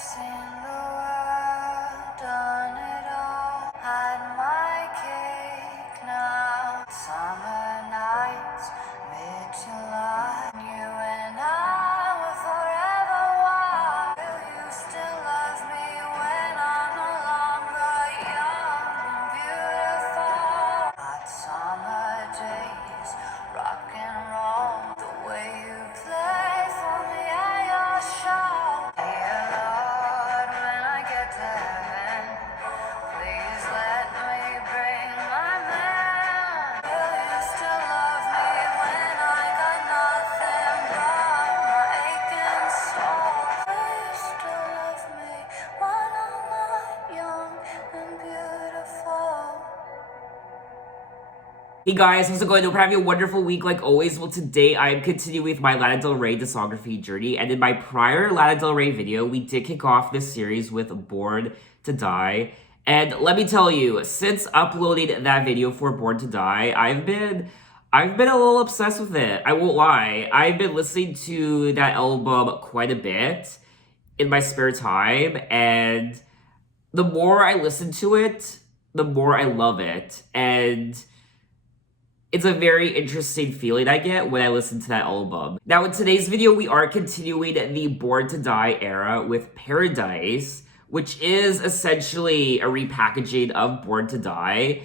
seen the world, done it all, had my cake now. Summer nights, mid-July, you and I were forever wild. Will you still love me when I'm no longer young and beautiful? Hot summer days, rock and roll, the way you play for me at your show. Dear Lord, when I get to heaven, please let me bring my man. Will you still love me when I got nothing but my aching soul? Will you still love me when I'm not young and beautiful? Hey guys, how's it going? Hope you're having a wonderful week like always. Well, today I'm continuing with my Lana Del Rey discography journey, and in my prior Lana Del Rey video, we did kick off this series with Born to Die. And let me tell you, since uploading that video for Born to Die, I've been a little obsessed with it. I won't lie. I've been listening to that album quite a bit in my spare time, and the more I listen to it, the more I love it. And it's a very interesting feeling I get when I listen to that album. Now, in today's video, we are continuing the Born to Die era with Paradise, which is essentially a repackaging of Born to Die.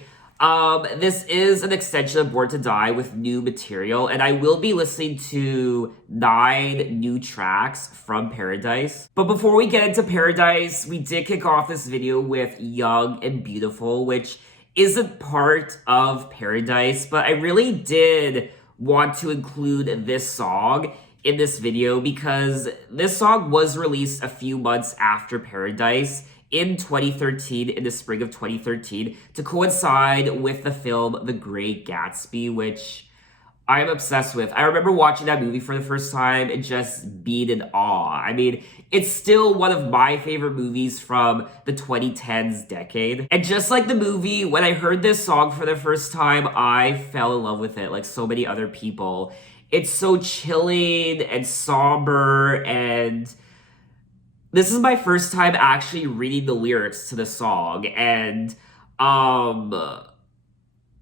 This is an extension of Born to Die with new material, and I will be listening to 9 new tracks from Paradise. But before we get into Paradise, we did kick off this video with Young and Beautiful, which isn't part of Paradise, but I really did want to include this song in this video because this song was released a few months after Paradise in 2013, in the spring of 2013, to coincide with the film The Great Gatsby, which I'm obsessed with. I remember watching that movie for the first time and just being in awe. I mean, it's still one of my favorite movies from the 2010s decade. And just like the movie, when I heard this song for the first time, I fell in love with it like so many other people. It's so chilling and somber, and this is my first time actually reading the lyrics to the song, and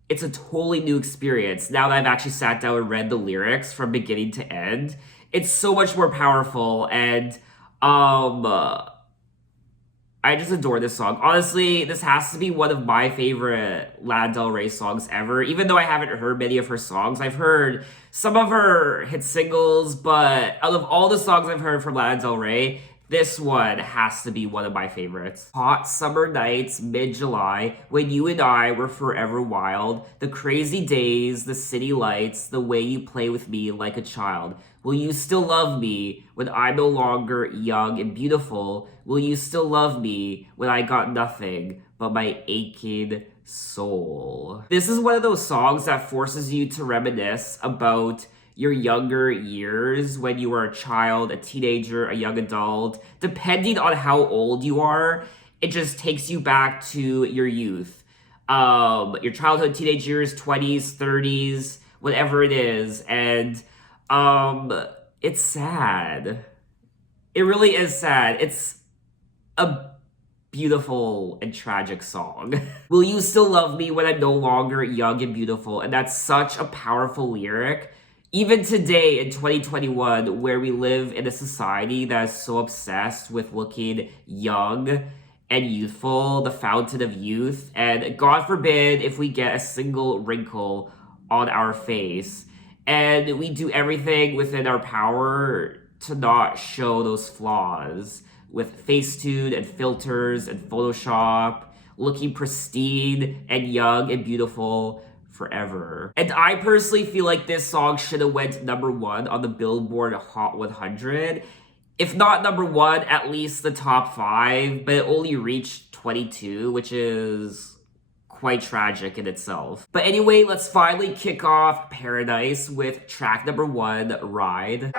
it's a totally new experience now that I've actually sat down and read the lyrics from beginning to end. It's so much more powerful, and I just adore this song. Honestly, this has to be one of my favorite Lana Del Rey songs ever. Even though I haven't heard many of her songs, I've heard some of her hit singles, but out of all the songs I've heard from Lana Del Rey, this one has to be one of my favorites. Hot summer nights, mid-July, when you and I were forever wild, the crazy days, the city lights, the way you play with me like a child. Will you still love me when I'm no longer young and beautiful? Will you still love me when I got nothing but my aching soul? This is one of those songs that forces you to reminisce about your younger years when you were a child, a teenager, a young adult. Depending on how old you are, it just takes you back to your youth. Your childhood, teenage years, 20s, 30s, whatever it is. And it's sad. It really is sad. It's a beautiful and tragic song. Will you still love me when I'm no longer young and beautiful? And that's such a powerful lyric. Even today in 2021, where we live in a society that is so obsessed with looking young and youthful, the fountain of youth, and God forbid if we get a single wrinkle on our face, and we do everything within our power to not show those flaws with Facetune and filters and Photoshop, looking pristine and young and beautiful forever. And I personally feel like this song should have went #1 on the Billboard Hot 100. If not #1, at least the top 5, but it only reached 22, which is quite tragic in itself. But anyway, let's finally kick off Paradise with track #1, Ride.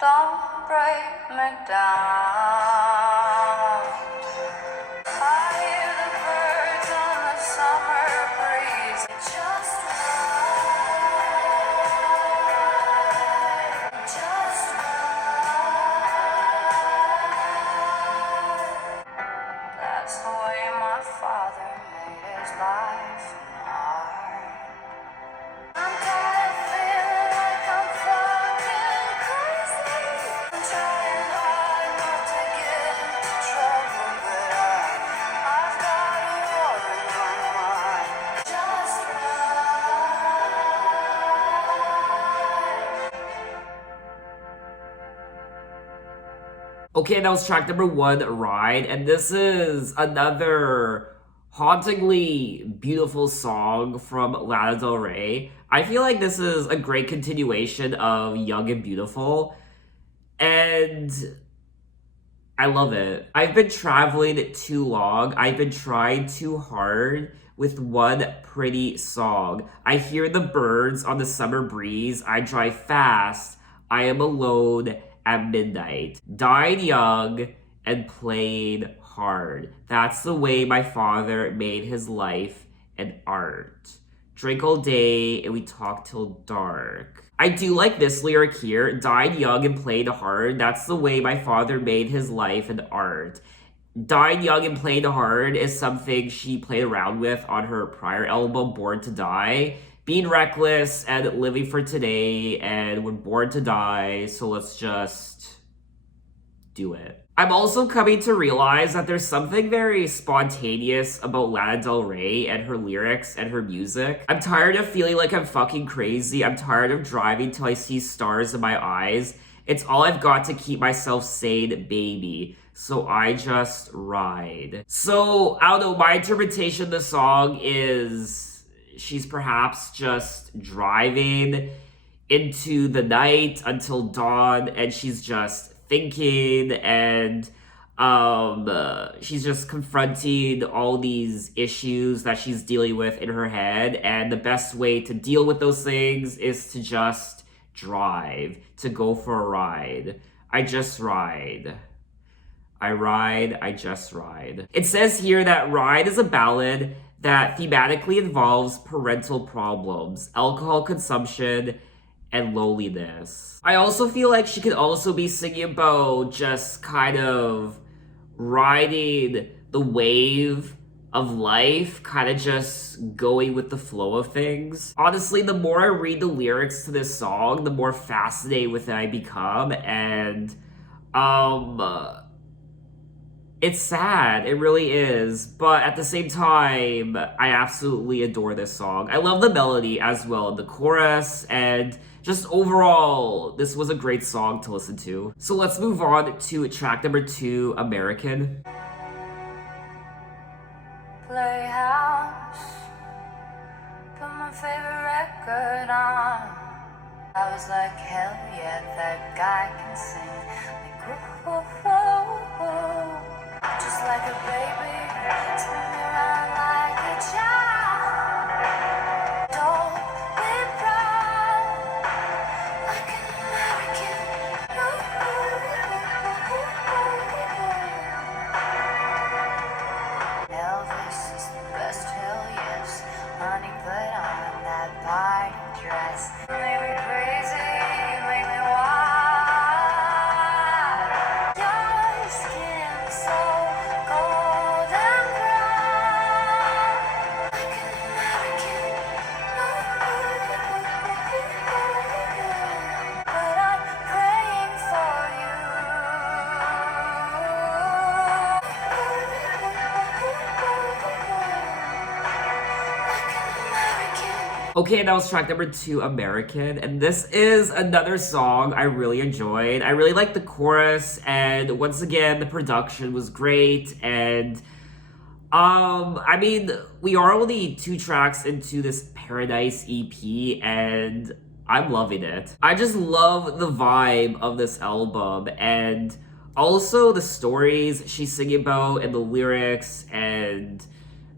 Don't break me down. I hear the birds on the summer breeze. Just ride, just ride. That's the way my father made his life hard. I'm tired of feeling like I'm fucking crazy. I'm trying hard not to get into trouble, but I've got a war in my mind. Just ride. Okay, that was track number one, Ride, and this is another hauntingly beautiful song from Lana Del Rey. I feel like this is a great continuation of Young and Beautiful, and I love it. I've been traveling too long. I've been trying too hard with one pretty song. I hear the birds on the summer breeze. I drive fast. I am alone at midnight. Died young and played hard. That's the way my father made his life and art. Drink all day and we talk till dark. I do like this lyric here. Died young and played hard. That's the way my father made his life and art. Died young and played hard is something she played around with on her prior album, Born to Die. Being reckless and living for today, and we're born to die, so let's just do it. I'm also coming to realize that there's something very spontaneous about Lana Del Rey and her lyrics and her music. I'm tired of feeling like I'm fucking crazy. I'm tired of driving till I see stars in my eyes. It's all I've got to keep myself sane, baby. So I just ride. So, I don't know, my interpretation of the song is she's perhaps just driving into the night until dawn, and she's just thinking, and she's just confronting all these issues that she's dealing with in her head, and the best way to deal with those things is to just drive, to go for a ride. I just ride. I ride, I just ride. It says here that Ride is a ballad that thematically involves parental problems, alcohol consumption, and loneliness. I also feel like she could also be singing about just kind of riding the wave of life, kind of just going with the flow of things. Honestly, the more I read the lyrics to this song, the more fascinated with it I become, and it's sad, it really is, but at the same time, I absolutely adore this song. I love the melody as well, the chorus, and just overall, this was a great song to listen to. So let's move on to track number two, American. Playhouse, put my favorite record on. I was like, hell yeah, that guy can sing. Like, whoa, whoa, whoa. Just like a baby, spin around like a child. Don't be proud, like an American. Elvis is the best, hell yes. Honey, put on that party dress. Make me crazy, make me wild. Your skin so golden brown, like an American. But I'm praying for you. Okay, that was track number two, American, and this is another song I really enjoyed. I really liked the chorus, and once again, the production was great, and I mean, we are only two tracks into this Paradise EP, and I'm loving it. I just love the vibe of this album, and also the stories she's singing about, and the lyrics, and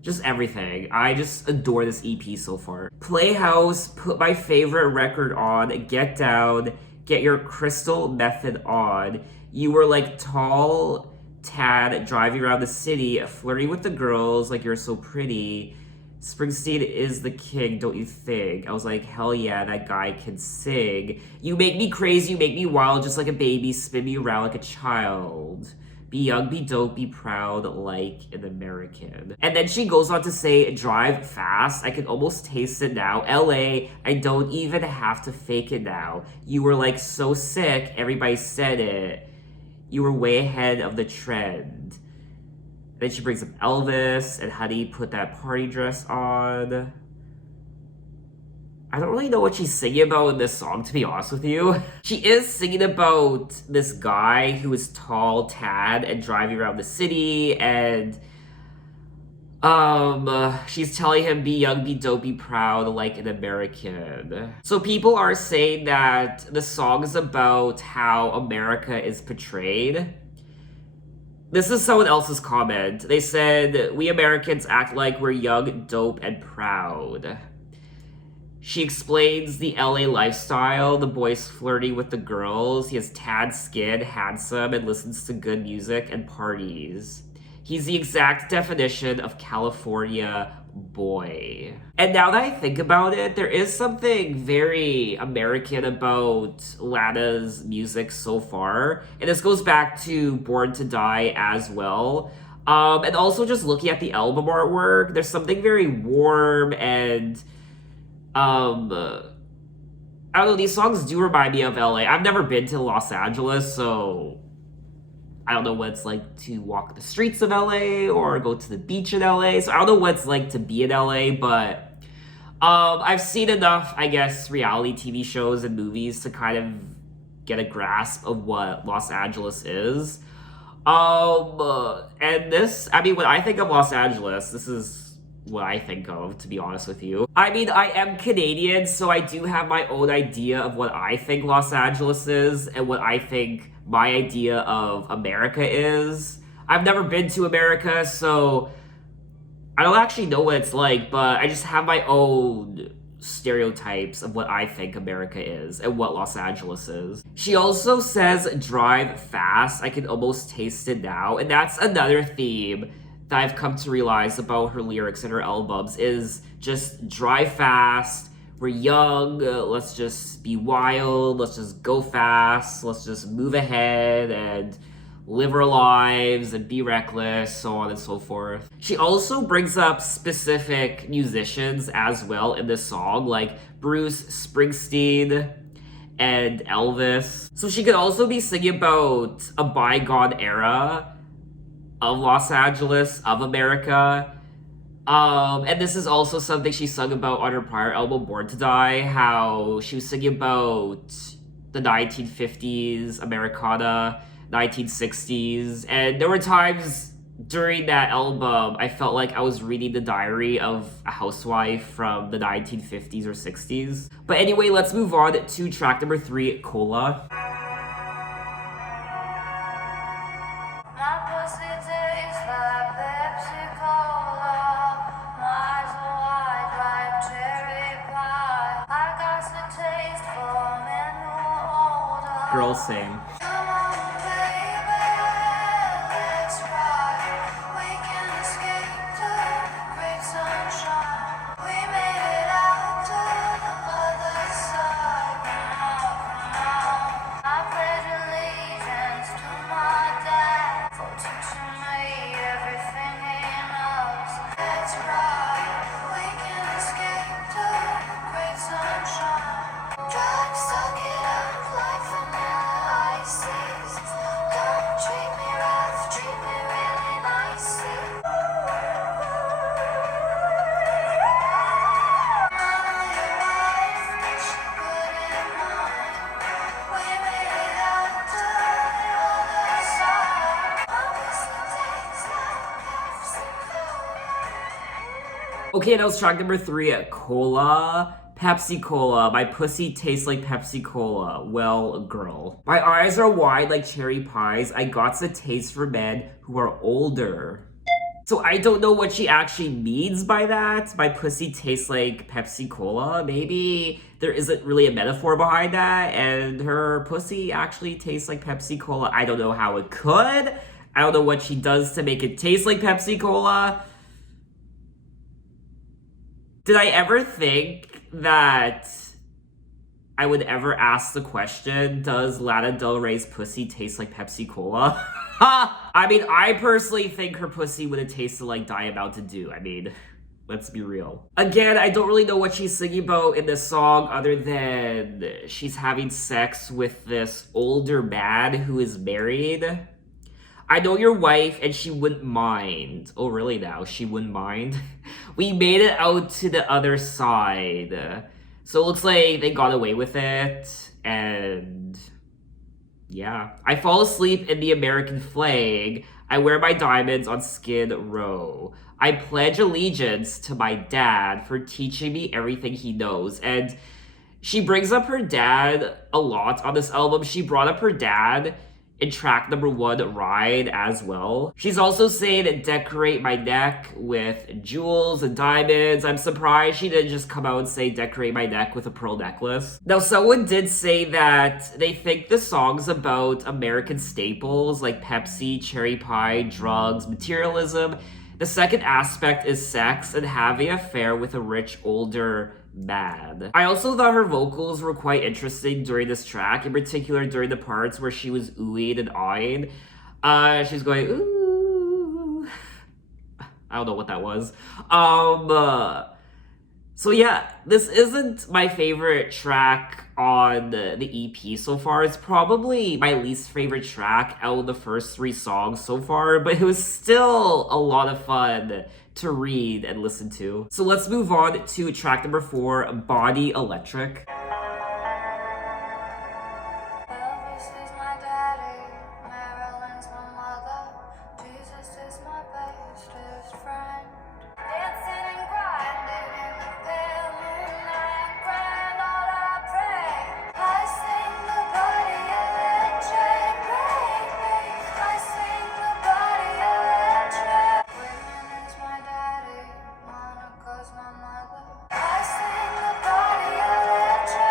just everything. I just adore this EP so far. Playhouse, put my favorite record on, Get Down, Get your crystal method on. You were like tall, tad, driving around the city, flirting with the girls like you're so pretty. Springsteen is the king, don't you think? I was like, hell yeah, that guy can sing. You make me crazy, you make me wild, just like a baby, spin me around like a child. Be young, be dope, be proud, like an American. And then she goes on to say, drive fast, I can almost taste it now. LA, I don't even have to fake it now. You were like so sick, everybody said it. You were way ahead of the trend. Then she brings up Elvis and how do you put that party dress on. I don't really know what she's singing about in this song, to be honest with you. She is singing about this guy who is tall, tad, and driving around the city, and she's telling him, be young, be dope, be proud, like an American. So people are saying that the song is about how America is portrayed. This is someone else's comment. They said, we Americans act like we're young, dope, and proud. She explains the LA lifestyle. The boy's flirty with the girls. He has tad skin, handsome, and listens to good music and parties. He's the exact definition of California boy. And now that I think about it, there is something very American about Lana's music so far. And this goes back to Born to Die as well. And also just looking at the album artwork, there's something very warm and I don't know, these songs do remind me of LA. I've never been to Los Angeles, so I don't know what it's like to walk the streets of LA or go to the beach in LA. So I don't know what it's like to be in LA, but I've seen enough, I guess, reality TV shows and movies to kind of get a grasp of what Los Angeles is. And this, I mean, when I think of Los Angeles, this is what I think of, to be honest with you. I mean, I am Canadian, so I do have my own idea of what I think Los Angeles is and what I think my idea of America is. I've never been to America, so I don't actually know what it's like, but I just have my own stereotypes of what I think America is and what Los Angeles is. She also says, drive fast, I can almost taste it now, and that's another theme that I've come to realize about her lyrics and her albums is just drive fast, we're young, let's just be wild, let's just go fast, let's just move ahead and live our lives and be reckless, so on and so forth. She also brings up specific musicians as well in this song, like Bruce Springsteen and Elvis. So she could also be singing about a bygone era of Los Angeles, of America. And this is also something she sung about on her prior album, Born to Die, how she was singing about the 1950s, Americana, 1960s. And there were times during that album, I felt like I was reading the diary of a housewife from the 1950s or 60s. But anyway, let's move on to track number 3, Cola. Girls sing. Okay, that was track number 3, Cola. Pepsi Cola. My pussy tastes like Pepsi Cola. Well, girl. My eyes are wide like cherry pies. I got a taste for men who are older. So I don't know what she actually means by that. My pussy tastes like Pepsi Cola. Maybe there isn't really a metaphor behind that, and her pussy actually tastes like Pepsi Cola. I don't know how it could. I don't know what she does to make it taste like Pepsi Cola. Did I ever think that I would ever ask the question, does Lana Del Rey's pussy taste like Pepsi Cola? I mean, I personally think her pussy would have tasted like Diet Mountain Dew. I mean, let's be real. Again, I don't really know what she's singing about in this song other than she's having sex with this older man who is married. I know your wife and she wouldn't mind. Oh, really now? She wouldn't mind? We made it out to the other side. So it looks like they got away with it. And yeah. I fall asleep in the American flag. I wear my diamonds on Skid Row. I pledge allegiance to my dad for teaching me everything he knows. And she brings up her dad a lot on this album. She brought up her dad in track number 1, Ride, as well. She's also saying decorate my neck with jewels and diamonds. I'm surprised she didn't just come out and say decorate my neck with a pearl necklace. Now, someone did say that they think the song's about American staples like Pepsi, cherry pie, drugs, materialism. The second aspect is sex and having an affair with a rich older man. I also thought her vocals were quite interesting during this track, in particular during the parts where she was oohing and awing. She's going, ooh. I don't know what that was. So yeah, this isn't my favorite track on the EP so far. It's probably my least favorite track out of the first 3 songs so far, but it was still a lot of fun to read and listen to. So let's move on to track number 4, Body Electric. Elvis is my daddy, Marilyn's my mother, Jesus is my bestest friend. Dancing and grinding in the pale moonlight, grand all I pray. I sing the body electric, baby. I sing the body electric. Raymond is my daddy, Monica's my mother. I sing the body electric.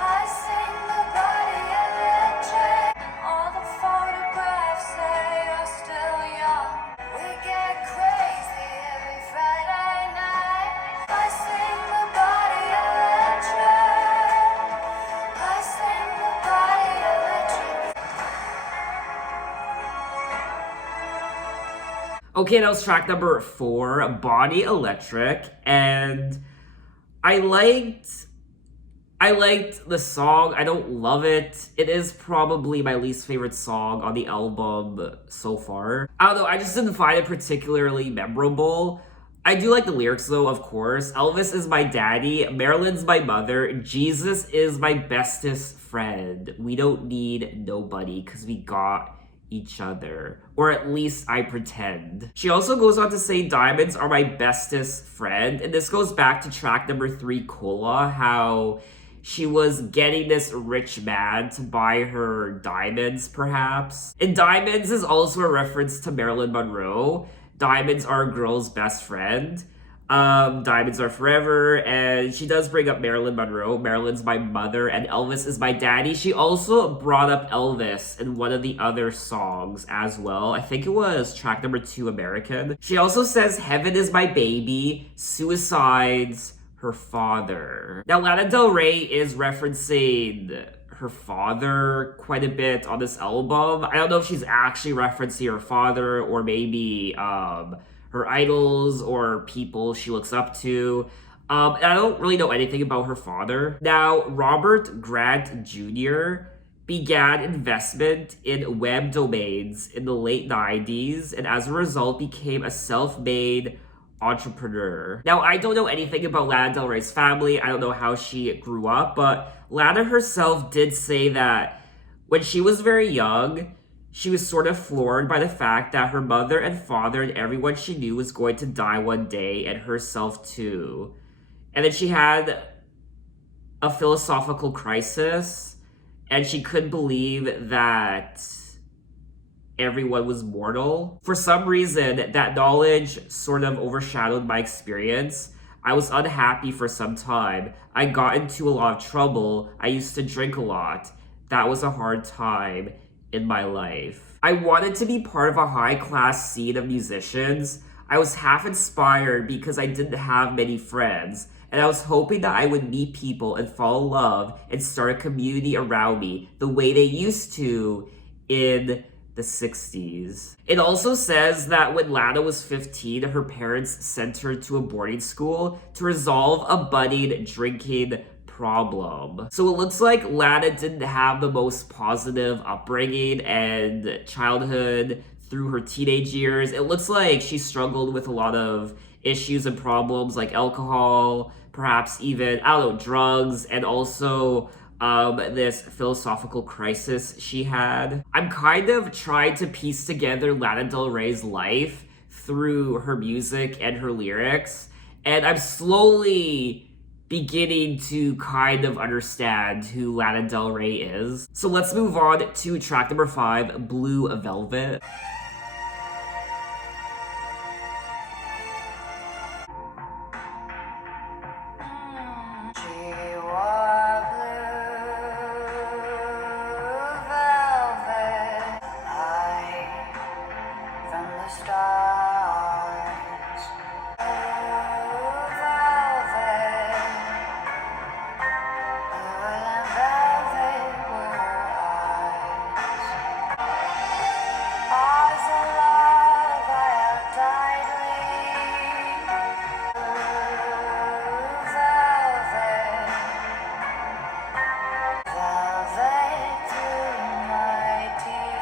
I sing the body electric. And all the photographs say you're still young. We get crazy every Friday night. I sing the body electric. I sing the body electric. Okay, that was track number 4, Body Electric, and I liked the song. I don't love it. It is probably my least favorite song on the album so far. I don't know, I just didn't find it particularly memorable. I do like the lyrics though, of course. Elvis is my daddy, Marilyn's my mother, Jesus is my bestest friend. We don't need nobody because we got each other. Or at least I pretend. She also goes on to say diamonds are my bestest friend. And this goes back to track number 3, Cola, how she was getting this rich man to buy her diamonds, perhaps. And diamonds is also a reference to Marilyn Monroe. Diamonds are a girl's best friend. Diamonds are forever, and she does bring up Marilyn Monroe. Marilyn's my mother, and Elvis is my daddy. She also brought up Elvis in one of the other songs as well. I think it was track number 2, American. She also says heaven is my baby, suicide's her father. Now, Lana Del Rey is referencing her father quite a bit on this album. I don't know if she's actually referencing her father or maybe her idols or people she looks up to. And I don't really know anything about her father. Now, Robert Grant Jr. began investment in web domains in the late 90s and as a result became a self-made entrepreneur. Now, I don't know anything about Lana Del Rey's family. I don't know how she grew up, but Lana herself did say that when she was very young, she was sort of floored by the fact that her mother and father and everyone she knew was going to die one day, and herself too. And then she had a philosophical crisis, and she couldn't believe that everyone was mortal. For some reason, that knowledge sort of overshadowed my experience. I was unhappy for some time. I got into a lot of trouble. I used to drink a lot. That was a hard time in my life. I wanted to be part of a high class scene of musicians. I was half inspired because I didn't have many friends, and I was hoping that I would meet people and fall in love and start a community around me the way they used to in the 60s. It also says that when Lana was 15, her parents sent her to a boarding school to resolve a budding drinking problem. So it looks like Lana didn't have the most positive upbringing and childhood through her teenage years. It looks like she struggled with a lot of issues and problems like alcohol, perhaps even, I don't know, drugs, and also this philosophical crisis she had. I'm kind of trying to piece together Lana Del Rey's life through her music and her lyrics, and I'm slowly beginning to kind of understand who Lana Del Rey is. So let's move on to track number 5, Blue Velvet. She wore blue velvet light from the stars. Blue velvet, bluer than velvet were her eyes. Eyes of love I held tightly. Blue velvet, velvet through my tears.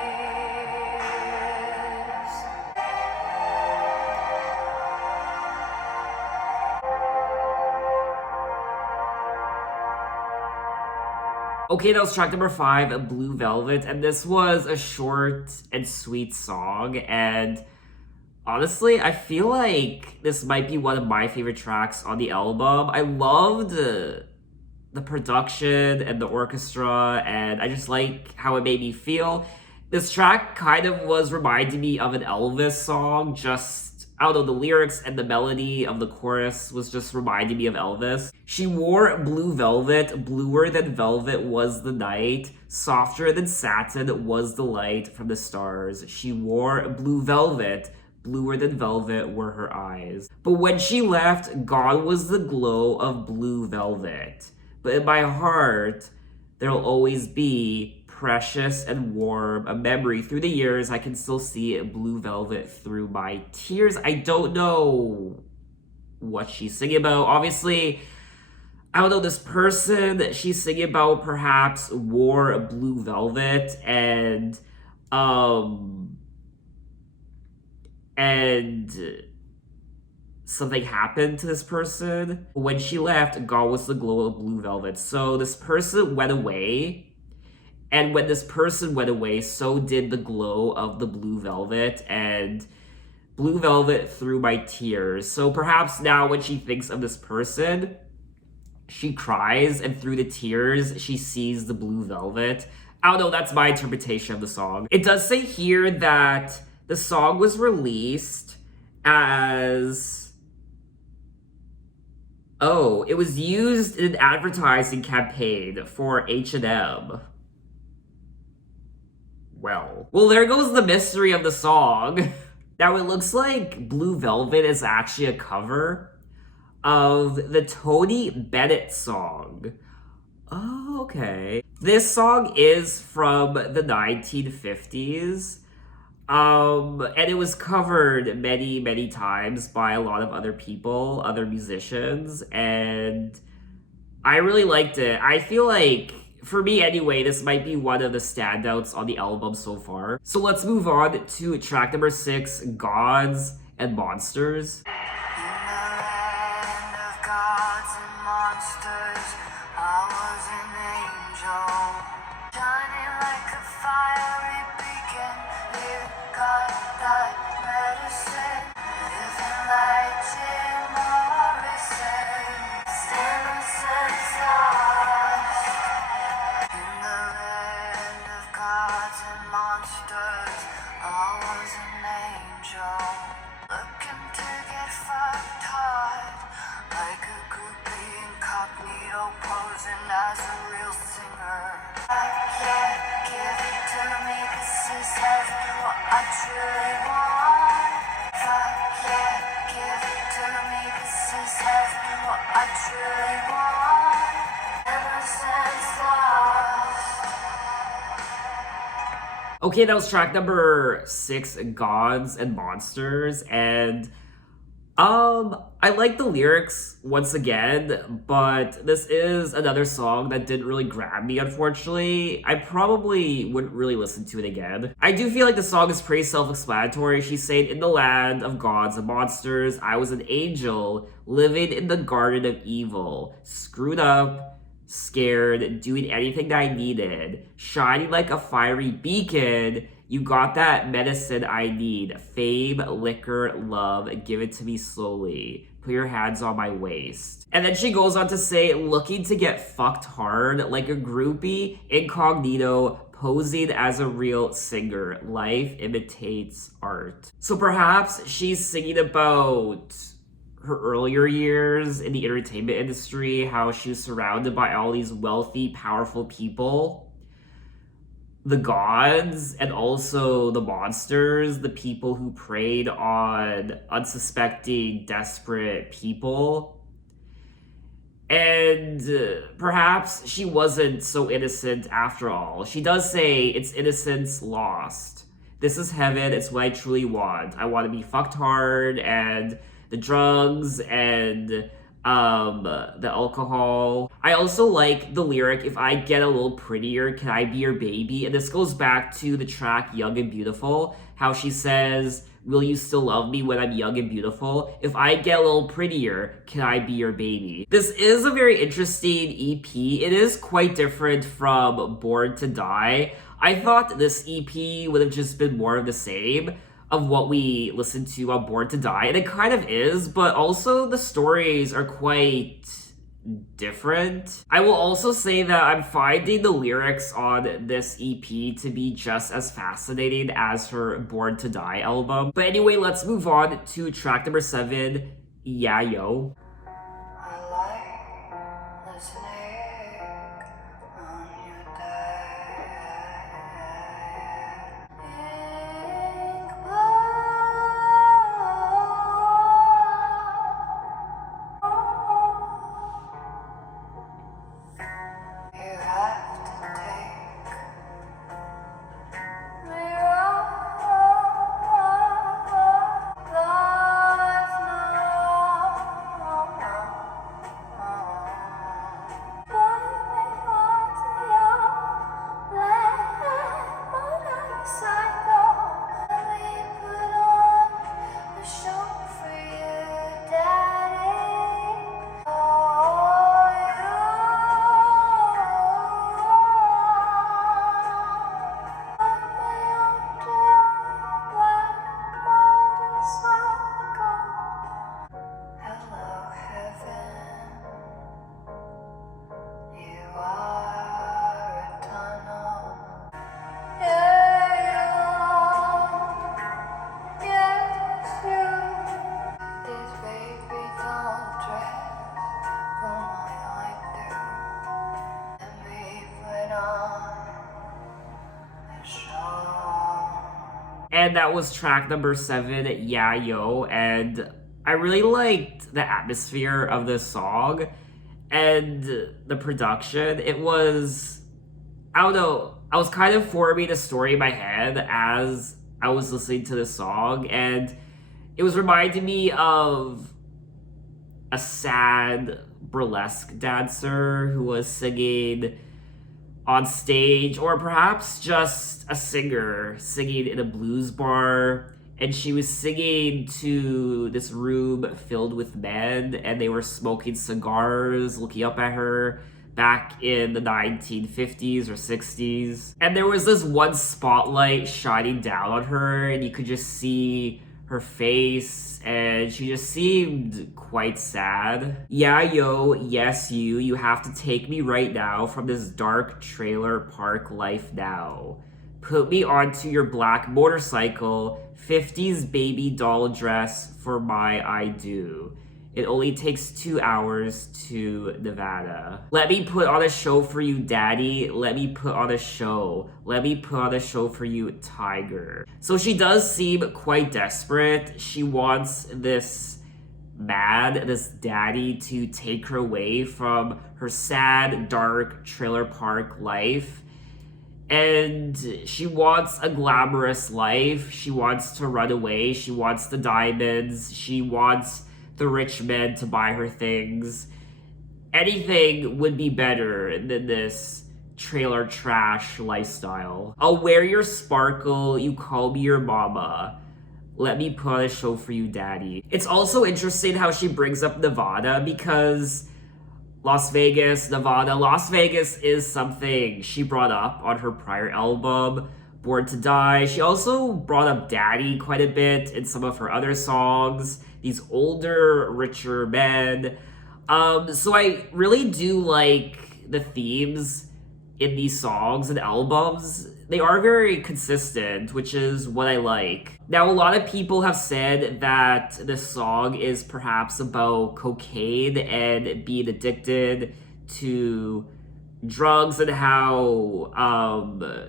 Okay, that was track number 5, Blue Velvet, and this was a short and sweet song, and honestly, I feel like this might be one of my favorite tracks on the album. I loved the production and the orchestra, and I just like how it made me feel. This track kind of was reminding me of an Elvis song, just, I don't know, the lyrics and the melody of the chorus was just reminding me of Elvis. She wore blue velvet, bluer than velvet was the night, softer than satin was the light from the stars. She wore blue velvet, bluer than velvet were her eyes. But when she left, gone was the glow of blue velvet. But in my heart, there'll always be precious and warm, a memory. Through the years, I can still see blue velvet through my tears. I don't know what she's singing about. Obviously, I don't know, this person that she's singing about perhaps wore blue velvet and something happened to this person. When she left, gone was the glow of blue velvet. So this person went away, and when this person went away, so did the glow of the blue velvet, and blue velvet through my tears. So perhaps now when she thinks of this person, she cries, and through the tears, she sees the blue velvet. I don't know, that's my interpretation of the song. It does say here that the song was released as... Oh, it was used in an advertising campaign for H&M. Well, there goes the mystery of the song. Now, it looks like Blue Velvet is actually a cover of the Tony Bennett song. Oh, okay. This song is from the 1950s. And it was covered many, many times by a lot of other people, other musicians, and I really liked it. I feel like, for me anyway, this might be one of the standouts on the album so far. So let's move on to track number 6, Gods and Monsters. In the land of gods and monsters, I was an angel, shining like a fiery beacon. You got that medicine, living like Jim Morrison. Innocence lost in the land of gods and monsters. I was an angel, looking to get truly want. If I can't give it to me, this is heaven. What I truly want. Innocence lost. Okay, that was track number 6, Gods and Monsters, and I like the lyrics once again, but this is another song that didn't really grab me, unfortunately. I probably wouldn't really listen to it again. I do feel like the song is pretty self-explanatory. She's saying, in the land of gods and monsters, I was an angel living in the garden of evil, screwed up, scared, doing anything that I needed, shining like a fiery beacon. You got that medicine I need. Fame, liquor, love, give it to me slowly. Put your hands on my waist. And then she goes on to say, looking to get fucked hard like a groupie, incognito, posing as a real singer. Life imitates art. So perhaps she's singing about her earlier years in the entertainment industry, how she was surrounded by all these wealthy, powerful people, the gods, and also the monsters, the people who preyed on unsuspecting, desperate people. And perhaps she wasn't so innocent after all. She does say, it's innocence lost. This is heaven, it's what I truly want. I want to be fucked hard, and the drugs, and the alcohol. I also like the lyric, if I get a little prettier, can I be your baby? And this goes back to the track Young and Beautiful, how she says, will you still love me when I'm young and beautiful? If I get a little prettier, can I be your baby? This is a very interesting EP. It is quite different from Born to Die. I thought this EP would have just been more of the same of what we listened to on Born to Die, and it kind of is, but also the stories are quite different. I will also say that I'm finding the lyrics on this EP to be just as fascinating as her Born to Die album. But anyway, let's move on to track number 7, Yayo. I like listening on your day. Ink blood. You have to take me Hello, heaven. You are a tunnel. Yeah, yes, you. This baby don't dress, pull my light through. Let me put on a show. And that was track number 7, Yayo, and I really liked the atmosphere of this song and the production. It was, I don't know, I was kind of forming a story in my head as I was listening to this song, and it was reminding me of a sad burlesque dancer who was singing on stage, or perhaps just a singer singing in a blues bar, and she was singing to this room filled with men, and they were smoking cigars, looking up at her back in the 1950s or 60s. And there was this one spotlight shining down on her, and you could just see her face, and she just seemed quite sad. Yayo, yes you have to take me right now from this dark trailer park life now. Put me onto your black motorcycle, 50s baby doll dress for my I do. It only takes 2 hours to Nevada. Let me put on a show for you, daddy. Let me put on a show. Let me put on a show for you, tiger. So she does seem quite desperate. She wants this daddy to take her away from her sad, dark trailer park life. And she wants a glamorous life. She wants to run away. She wants the diamonds. She wants the rich men to buy her things. Anything would be better than this trailer trash lifestyle. I'll wear your sparkle. You call me your mama. Let me put on a show for you, daddy. It's also interesting how she brings up Nevada because Las Vegas, Nevada. Las Vegas is something she brought up on her prior album, Born to Die. She also brought up daddy quite a bit in some of her other songs. These older, richer men. So I really do like the themes in these songs and albums. They are very consistent, which is what I like. Now, a lot of people have said that this song is perhaps about cocaine and being addicted to drugs and how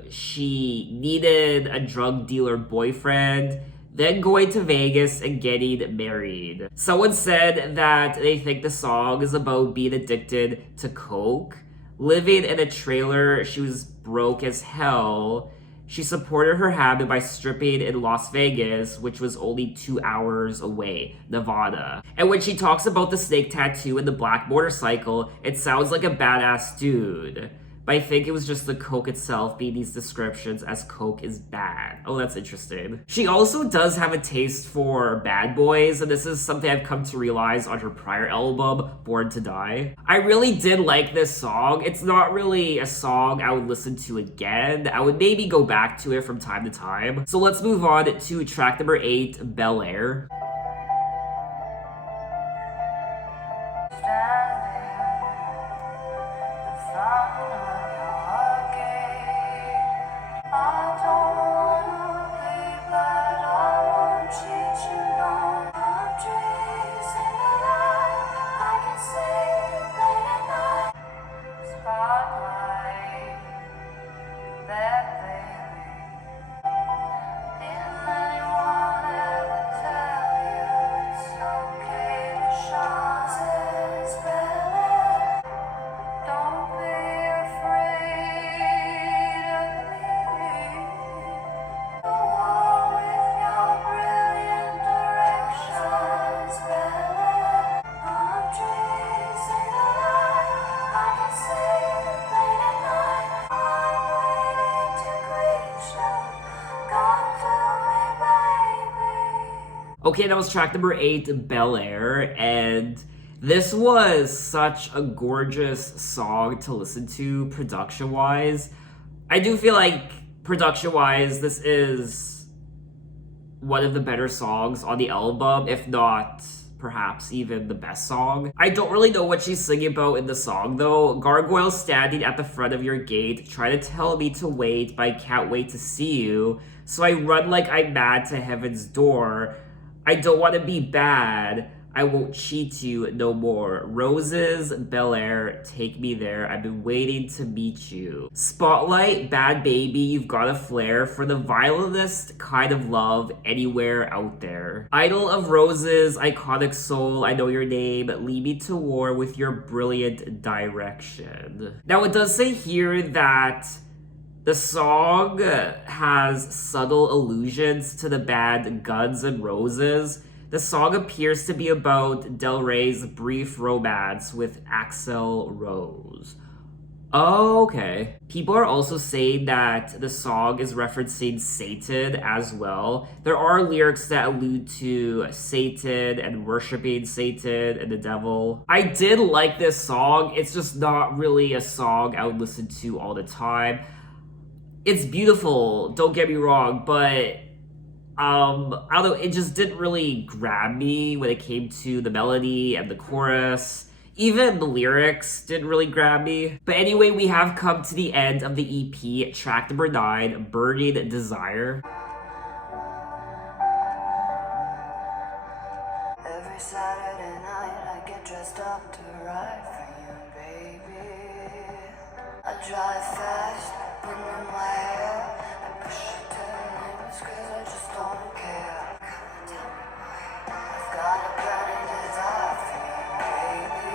she needed a drug dealer boyfriend, then going to Vegas and getting married. Someone said that they think the song is about being addicted to coke. Living in a trailer, she was broke as hell. She supported her habit by stripping in Las Vegas, which was only 2 hours away, Nevada. And when she talks about the snake tattoo and the black motorcycle, it sounds like a badass dude. But I think it was just the coke itself being these descriptions as coke is bad. Oh, that's interesting. She also does have a taste for bad boys, and this is something I've come to realize on her prior album, Born to Die. I really did like this song. It's not really a song I would listen to again. I would maybe go back to it from time to time. So let's move on to track number 8, Bel Air. Okay, that was track number 8, Bel Air, and this was such a gorgeous song to listen to production-wise. I do feel like production-wise, this is one of the better songs on the album, if not perhaps even the best song. I don't really know what she's singing about in the song though. Gargoyles standing at the front of your gate, try to tell me to wait, but I can't wait to see you. So I run like I'm mad to heaven's door. I don't want to be bad. I won't cheat you no more. Roses, Bel Air, take me there. I've been waiting to meet you. Spotlight, bad baby, you've got a flair for the violentest kind of love anywhere out there. Idol of roses, iconic soul, I know your name. Lead me to war with your brilliant direction. Now it does say here that the song has subtle allusions to the band Guns N' Roses. The song appears to be about Del Rey's brief romance with Axl Rose. Oh, okay. People are also saying that the song is referencing Satan as well. There are lyrics that allude to Satan and worshiping Satan and the devil. I did like this song. It's just not really a song I would listen to all the time. It's beautiful, don't get me wrong, but I don't know, it just didn't really grab me when it came to the melody and the chorus. Even the lyrics didn't really grab me. But anyway, we have come to the end of the EP, track number 9, Burning Desire. Every Saturday night drive fast, bring in my hair. I push it to the limits 'cause I just don't care. Tell me why. I've got a burning desire for you, baby.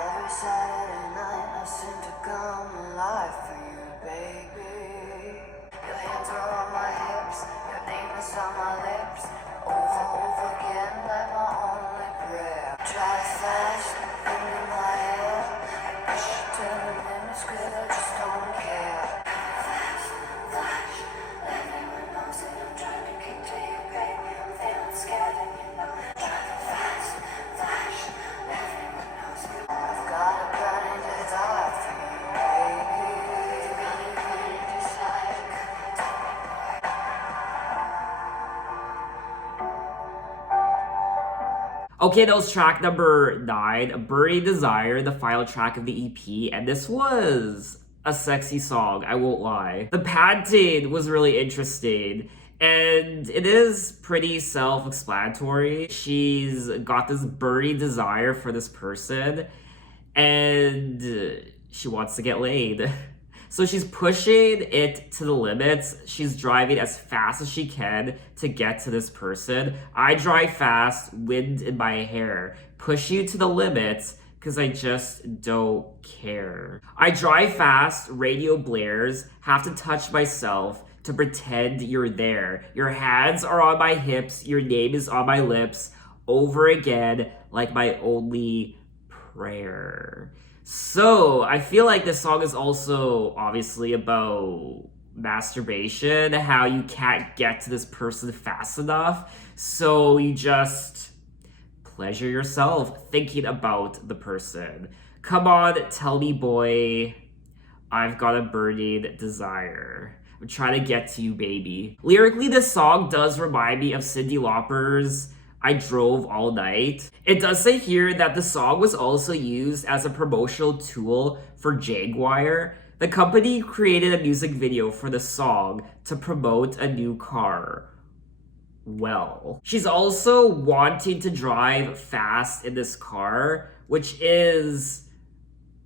Every Saturday night I seem to come alive for you, baby. Your hands are on my hips, your name is on my lips. Over again like my only prayer. Drive fast, bring in my hair. I push it to the limits 'cause I just don't care. Flash, flash, everyone knows that I'm trying to get to you, baby. I'm feeling scared and you know. Drive fast, flash, everyone knows that I've got a burning desire for you, baby. Okay, that was track number 9, Birdie Desire, the final track of the EP, and this was a sexy song, I won't lie. The panting was really interesting, and it is pretty self-explanatory. She's got this birdie desire for this person, and she wants to get laid. So she's pushing it to the limits. She's driving as fast as she can to get to this person. I drive fast, wind in my hair. Push you to the limits because I just don't care. I drive fast, radio blares, have to touch myself to pretend you're there. Your hands are on my hips, your name is on my lips, over again like my only prayer. So, I feel like this song is also obviously about masturbation, how you can't get to this person fast enough, so you just pleasure yourself thinking about the person. Come on, tell me, boy, I've got a burning desire. I'm trying to get to you, baby. Lyrically, this song does remind me of Cyndi Lauper's I Drove All Night. It does say here that the song was also used as a promotional tool for Jaguar. The company created a music video for the song to promote a new car. Well, she's also wanting to drive fast in this car, which is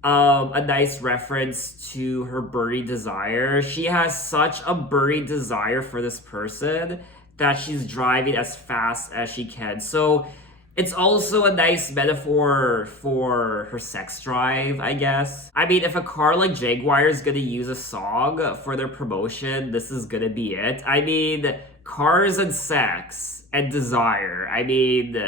a nice reference to her burning desire. She has such a burning desire for this person that she's driving as fast as she can. So it's also a nice metaphor for her sex drive, I guess. I mean, if a car like Jaguar is gonna use a song for their promotion, this is gonna be it. I mean, cars and sex and desire. I mean,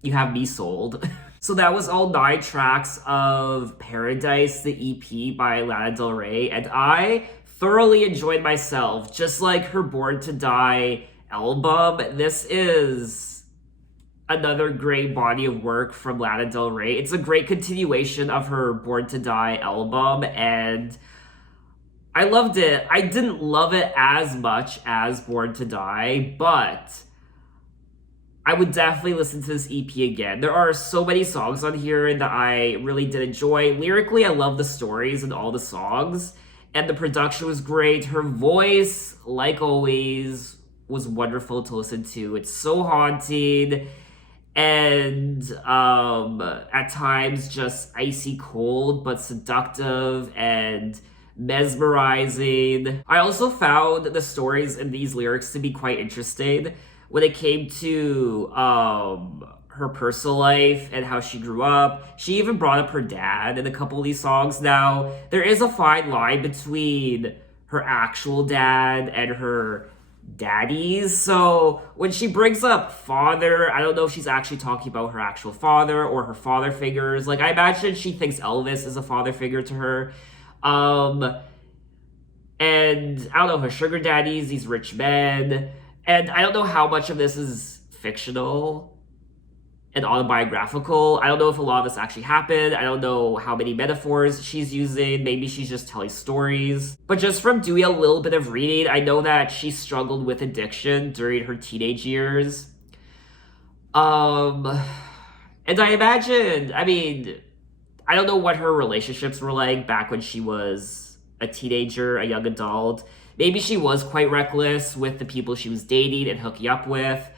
you have me sold. So that was all 9 tracks of Paradise, the EP by Lana Del Rey, and I thoroughly enjoyed myself, just like her Born to Die album. This is another great body of work from Lana Del Rey. It's a great continuation of her Born to Die album, and I loved it. I didn't love it as much as Born to Die, but I would definitely listen to this EP again. There are so many songs on here that I really did enjoy. Lyrically, I love the stories and all the songs, and the production was great. Her voice, like always, was wonderful to listen to. It's so haunting, and at times just icy cold, but seductive and mesmerizing. I also found the stories in these lyrics to be quite interesting when it came to her personal life and how she grew up. She even brought up her dad in a couple of these songs. Now, there is a fine line between her actual dad and her daddies. So when she brings up father, I don't know if she's actually talking about her actual father or her father figures. Like, I imagine she thinks Elvis is a father figure to her. And I don't know, her sugar daddies, these rich men. And I don't know how much of this is fictional and autobiographical. I don't know if a lot of this actually happened. I don't know how many metaphors she's using. Maybe she's just telling stories. But just from doing a little bit of reading, I know that she struggled with addiction during her teenage years. And I imagine, I mean, I don't know what her relationships were like back when she was a teenager, a young adult. Maybe she was quite reckless with the people she was dating and hooking up with.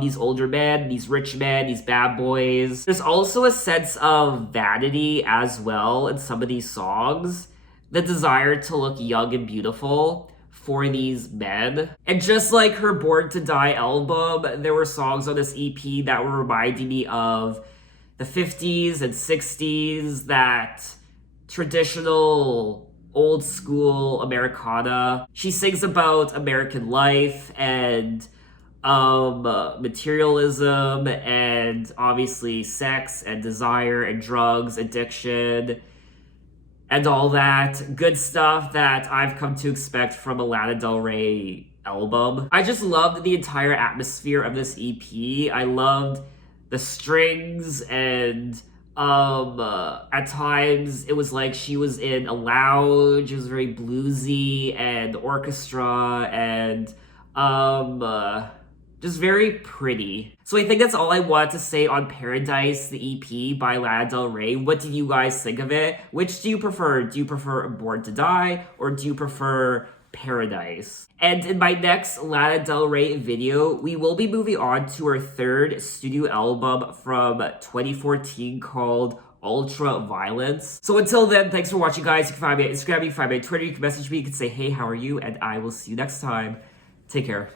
these older men, these rich men, these bad boys. There's also a sense of vanity as well in some of these songs. The desire to look young and beautiful for these men. And just like her Born to Die album, there were songs on this EP that were reminding me of the 50s and 60s, that traditional old school Americana. She sings about American life and materialism and obviously sex and desire and drugs, addiction, and all that good stuff that I've come to expect from a Lana Del Rey album. I just loved the entire atmosphere of this EP. I loved the strings and at times it was like she was in a lounge. It was very bluesy and orchestra and just very pretty. So I think that's all I wanted to say on Paradise, the EP by Lana Del Rey. What do you guys think of it? Which do you prefer? Do you prefer Born to Die or do you prefer Paradise? And in my next Lana Del Rey video, we will be moving on to her third studio album from 2014 called Ultra Violence. So until then, thanks for watching, guys. You can find me on Instagram, you can find me on Twitter, you can message me, you can say, hey, how are you? And I will see you next time. Take care.